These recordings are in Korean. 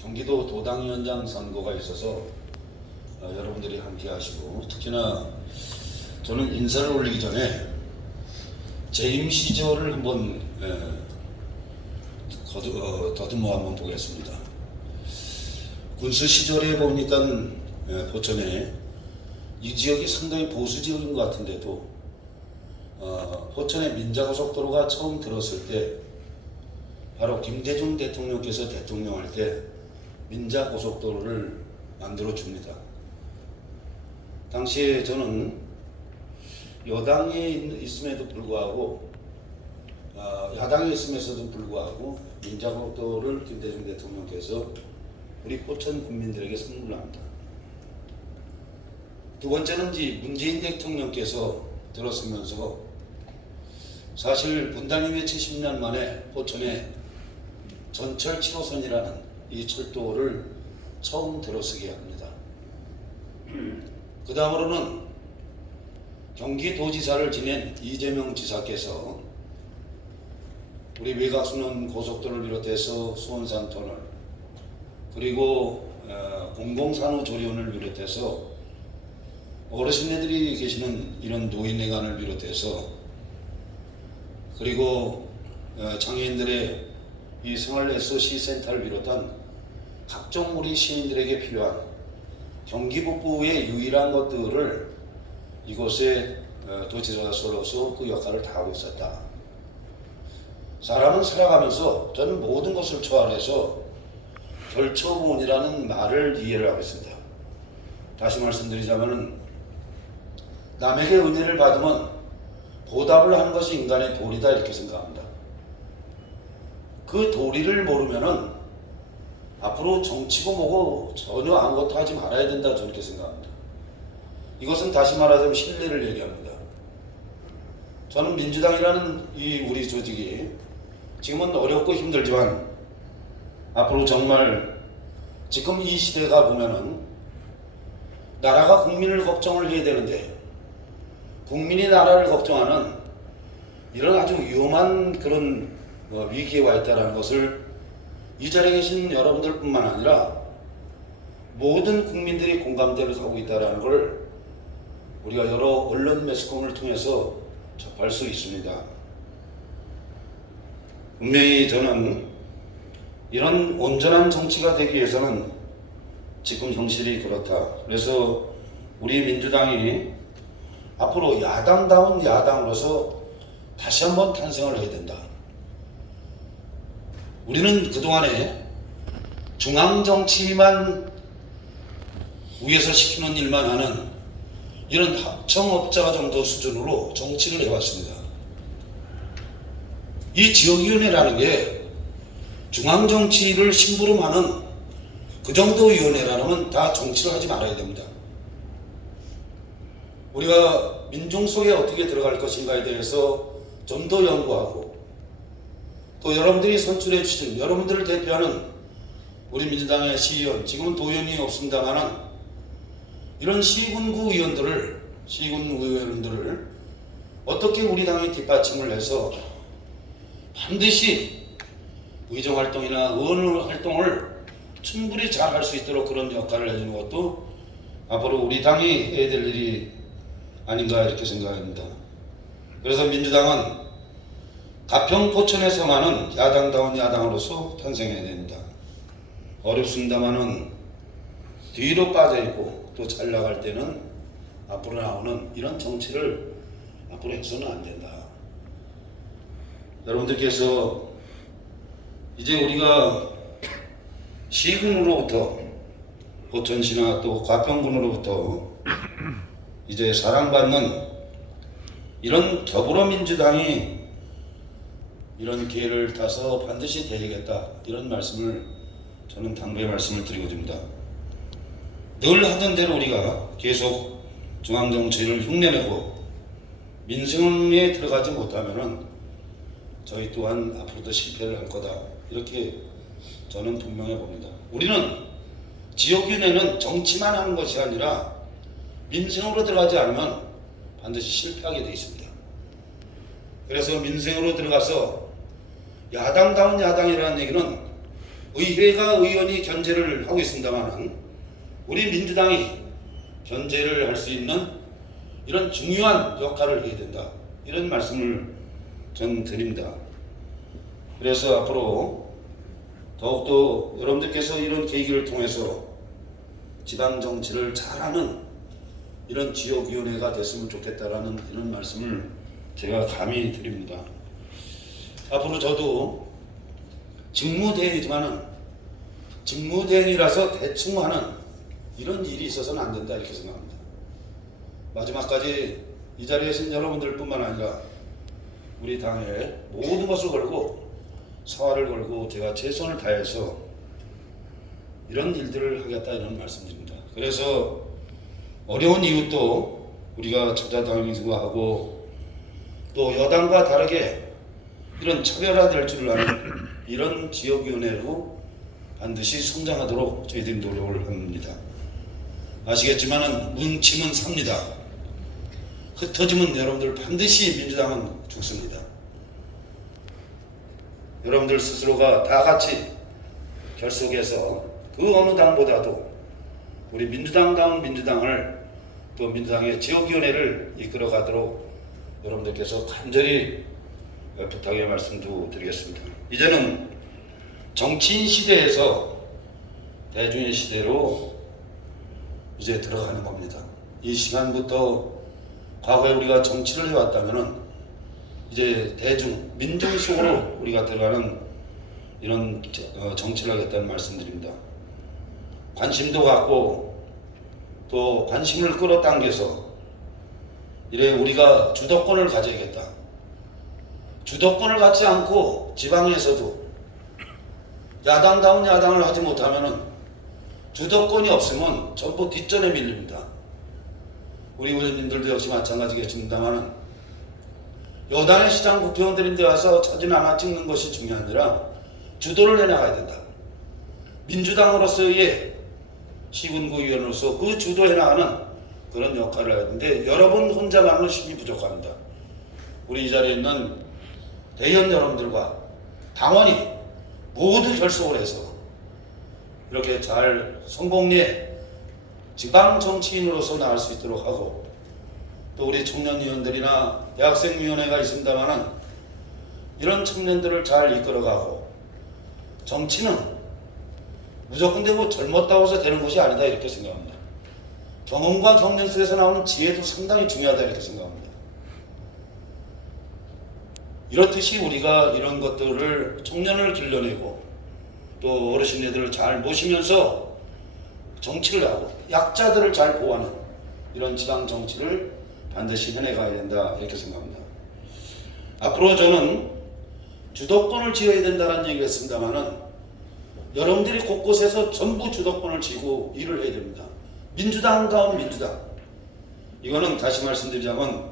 경기도 도당위원장 선거가 있어서 여러분들이 함께 하시고, 특히나 저는 인사를 올리기 전에 재임 시절을 한번 더듬어 한번 보겠습니다. 군수 시절에 보니까 포천에 이 지역이 상당히 보수 지역인 것 같은데도 포천에 민자고속도로가 처음 들었을 때 바로 김대중 대통령께서 대통령할 때 민자고속도로를 만들어 줍니다. 당시에 저는 여당에 있음에도 불구하고 야당에 있음에도 불구하고 민자고속도로를 김대중 대통령께서 우리 포천 국민들에게 선물합니다. 두 번째는 문재인 대통령께서 들었으면서 사실 분단 이후에 70년 만에 포천에 전철 7호선이라는 이 철도를 처음 들어서게 합니다. 그 다음으로는 경기도지사를 지낸 이재명 지사께서 우리 외곽순환 고속도로를 비롯해서 수원산 터널, 그리고 공공산후조리원을 비롯해서 어르신네들이 계시는 이런 노인회관을 비롯해서, 그리고 장애인들의 이 생활 SOC 센터를 비롯한 각종 우리 시민들에게 필요한 경기 북부의 유일한 것들을 이곳에 도지사로서 그 역할을 다하고 있었다. 사람은 살아가면서 저는 모든 것을 초월해서 결처부원이라는 말을 이해를 하고 있습니다. 다시 말씀드리자면 남에게 은혜를 받으면 보답을 하는 것이 인간의 도리다, 이렇게 생각합니다. 그 도리를 모르면은 앞으로 정치고 뭐고 전혀 아무것도 하지 말아야 된다, 저렇게 생각합니다. 이것은 다시 말하자면 신뢰를 얘기합니다. 저는 민주당이라는 이 우리 조직이 지금은 어렵고 힘들지만 앞으로 정말 지금 이 시대가 보면은 나라가 국민을 걱정을 해야 되는데 국민이 나라를 걱정하는 이런 아주 위험한 그런 위기에 와 있다는 것을 이 자리에 계신 여러분들뿐만 아니라 모든 국민들이 공감대를 하고 있다는 걸 우리가 여러 언론 매스컴을 통해서 접할 수 있습니다. 분명히 저는 이런 온전한 정치가 되기 위해서는 지금 현실이 그렇다. 그래서 우리 민주당이 앞으로 야당다운 야당으로서 다시 한번 탄생을 해야 된다. 우리는 그동안에 중앙정치만 위에서 시키는 일만 하는 이런 합청업자 정도 수준으로 정치를 해왔습니다. 이 지역위원회라는 게 중앙정치를 심부름하는 그 정도 위원회라면 다 정치를 하지 말아야 됩니다. 우리가 민중 속에 어떻게 들어갈 것인가에 대해서 좀 더 연구하고, 또 여러분들이 선출해 주신 여러분들을 대표하는 우리 민주당의 시의원, 지금은 도의원이 없습니다만은 이런 시군구 의원들을 어떻게 우리 당이 뒷받침을 해서 반드시 의정활동이나 의원 활동을 충분히 잘 할 수 있도록 그런 역할을 해주는 것도 앞으로 우리 당이 해야 될 일이 아닌가, 이렇게 생각합니다. 그래서 민주당은 가평 포천에서만은 야당다운 야당으로서 탄생해야 됩니다. 어렵습니다만은 뒤로 빠져있고 또 잘 나갈 때는 앞으로 나오는 이런 정치를 앞으로 해서는 안 된다. 여러분들께서 이제 우리가 시군으로부터 포천시나 또 가평군으로부터 이제 사랑받는 이런 더불어민주당이 이런 기회를 타서 반드시 되야겠다, 이런 말씀을 저는 당부의 말씀을 드리고 듭니다. 늘 하던 대로 우리가 계속 중앙정치를 흉내내고 민생에 들어가지 못하면은 저희 또한 앞으로도 실패를 할 거다, 이렇게 저는 분명해 봅니다. 우리는 지역위원회는 정치만 하는 것이 아니라 민생으로 들어가지 않으면 반드시 실패하게 되어 있습니다. 그래서 민생으로 들어가서 야당다운 야당이라는 얘기는 의회가 의원이 견제를 하고 있습니다만 우리 민주당이 견제를 할 수 있는 이런 중요한 역할을 해야 된다. 이런 말씀을 전 드립니다. 그래서 앞으로 더욱더 여러분들께서 이런 계기를 통해서 지방 정치를 잘하는 이런 지역위원회가 됐으면 좋겠다라는 이런 말씀을 제가 감히 드립니다. 앞으로 저도 직무대행이지만은 직무대행이라서 대충 하는 이런 일이 있어서는 안 된다 이렇게 생각합니다. 마지막까지 이 자리에 계신 여러분들 뿐만 아니라 우리 당에 모든 것을 걸고 사활을 걸고 제가 최선을 다해서 이런 일들을 하겠다 이런 말씀드립니다. 그래서 어려운 이웃도 우리가 찾아다니고 하고 또 여당과 다르게 이런 차별화될 줄 아는 이런 지역위원회로 반드시 성장하도록 저희들이 노력을 합니다. 아시겠지만 뭉치면 삽니다. 흩어지면 여러분들 반드시 민주당은 죽습니다. 여러분들 스스로가 다 같이 결속해서 그 어느 당보다도 우리 민주당다운 민주당을 또 민주당의 지역위원회를 이끌어 가도록 여러분들께서 간절히 부탁의 말씀도 드리겠습니다. 이제는 정치인 시대에서 대중의 시대로 이제 들어가는 겁니다. 이 시간부터 과거에 우리가 정치를 해왔다면은 이제 대중, 민중 속으로 우리가 들어가는 이런 정치를 하겠다는 말씀드립니다. 관심도 갖고 또 관심을 끌어당겨서 이래 우리가 주도권을 가져야겠다. 주도권을 갖지 않고 지방에서도 야당다운 야당을 하지 못하면은 주도권이 없으면 전부 뒷전에 밀립니다. 우리 의원님들도 역시 마찬가지겠습니다만은 여당의 시장 국회의원들인데 와서 사진 하나 찍는 것이 중요한 게 아니라 주도를 해나가야 된다. 민주당으로서의 시군구 의원으로서 그 주도해나가는 그런 역할을 해야 되는데 여러분 혼자만은 힘이 부족합니다. 우리 이 자리에 있는 대의원 여러분들과 당원이 모두 결속을 해서 이렇게 잘 성공리에 지방 정치인으로서 나갈 수 있도록 하고 또 우리 청년위원들이나 대학생위원회가 있습니다만은 이런 청년들을 잘 이끌어가고 정치는 무조건 되고 젊었다고 해서 되는 것이 아니다 이렇게 생각합니다. 경험과 경륜 속에서 나오는 지혜도 상당히 중요하다 이렇게 생각합니다. 이렇듯이 우리가 이런 것들을 청년을 길러내고 또 어르신들을 잘 모시면서 정치를 하고 약자들을 잘 보호하는 이런 지방 정치를 반드시 해내가야 된다 이렇게 생각합니다. 앞으로 저는 주도권을 쥐어야 된다는 얘기를 했습니다만은 여러분들이 곳곳에서 전부 주도권을 쥐고 일을 해야 됩니다. 민주당다운 민주당. 이거는 다시 말씀드리자면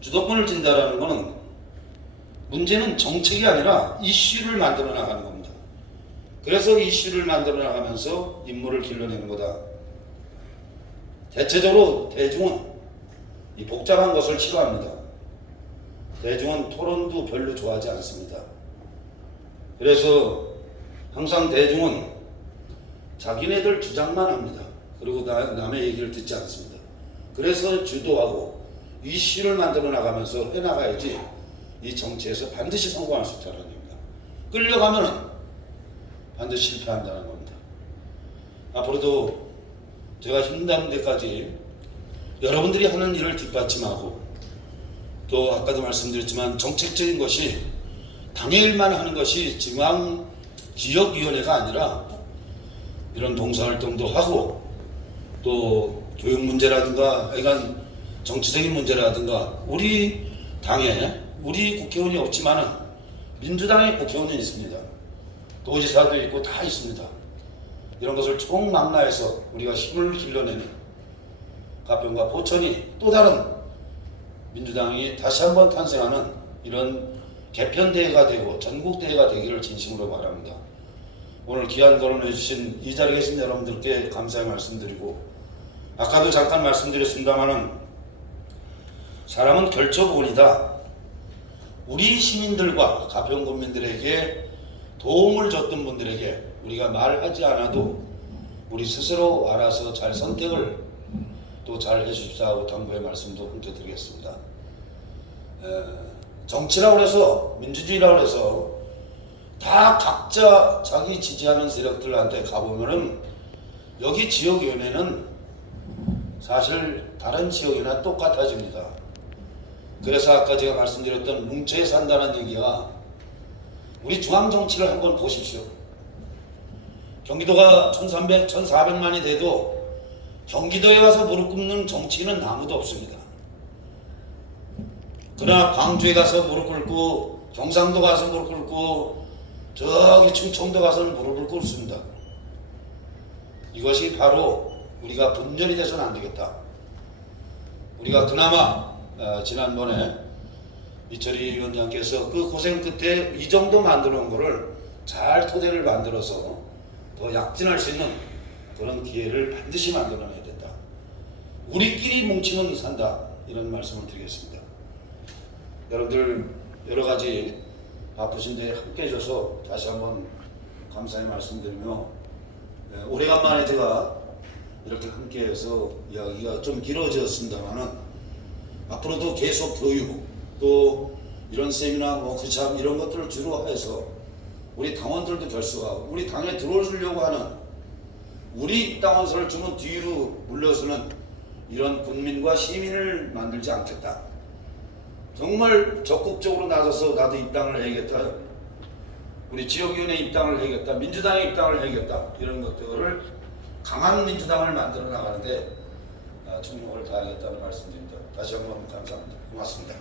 주도권을 쥔다라는 것은 문제는 정책이 아니라 이슈를 만들어 나가는 겁니다. 그래서 이슈를 만들어 나가면서 인물을 길러내는 거다. 대체적으로 대중은 이 복잡한 것을 싫어합니다. 대중은 토론도 별로 좋아하지 않습니다. 그래서 항상 대중은 자기네들 주장만 합니다. 그리고 남의 얘기를 듣지 않습니다. 그래서 주도하고 이슈를 만들어 나가면서 해나가야지 이 정치에서 반드시 성공할 수 있다는 겁니다. 끌려가면은 반드시 실패한다는 겁니다. 앞으로도 제가 힘닿는 데까지 여러분들이 하는 일을 뒷받침하고 또 아까도 말씀드렸지만 정책적인 것이 당의 일만 하는 것이 지방 지역위원회가 아니라 이런 봉사활동도 하고 또 교육 문제라든가 하여간 정치적인 문제라든가 우리 당에 우리 국회의원이 없지만은 민주당의 국회의원이 있습니다. 도지사도 있고 다 있습니다. 이런 것을 총망라해서 우리가 힘을 길러내는 가평과 포천이 또 다른 민주당이 다시 한번 탄생하는 이런 개편대회가 되고 전국대회가 되기를 진심으로 바랍니다. 오늘 귀한 거론해 주신 이 자리에 계신 여러분들께 감사의 말씀드리고 아까도 잠깐 말씀드렸습니다마는 사람은 결초본이다. 우리 시민들과 가평군민들에게 도움을 줬던 분들에게 우리가 말하지 않아도 우리 스스로 알아서 잘 선택을 또 잘 해주십사 하고 당부의 말씀도 함께 드리겠습니다. 정치라고 해서 민주주의라고 해서 다 각자 자기 지지하는 세력들한테 가보면은 여기 지역위원회는 사실 다른 지역이나 똑같아집니다. 그래서 아까 제가 말씀드렸던 뭉쳐에 산다는 얘기가 우리 중앙정치를 한번 보십시오. 경기도가 1300, 1400만이 돼도 경기도에 가서 무릎 꿇는 정치인은 아무도 없습니다. 그러나 광주에 가서 무릎 꿇고 경상도 가서 무릎 꿇고 저기 충청도 가서는 무릎을 꿇습니다. 이것이 바로 우리가 분열이 돼서는 안 되겠다. 우리가 그나마 지난번에 이철희 위원장께서 그 고생 끝에 이 정도 만들어 놓은 거를 잘 토대를 만들어서 더 약진할 수 있는 그런 기회를 반드시 만들어내야 된다. 우리끼리 뭉치면 산다. 이런 말씀을 드리겠습니다. 여러분들 여러 가지 바쁘신데 함께 해줘서 다시 한번 감사의 말씀드리며 오래간만에 제가 이렇게 함께 해서 이야기가 좀 길어졌습니다만은 앞으로도 계속 교육 또 이런 세미나 워크숍 이런 것들을 주로 해서 우리 당원들도 결속하고 우리 당에 들어오려고 하는 우리 당원서를 주면 뒤로 물러서는 이런 국민과 시민을 만들지 않겠다. 정말 적극적으로 나서서 나도 입당을 해야겠다. 우리 지역위원회 입당을 해야겠다. 민주당에 입당을 해야겠다. 이런 것들을 강한 민주당을 만들어 나가는데 총력을 다하겠다는 말씀드립니다. 다시 한번 감사합니다. 고맙습니다.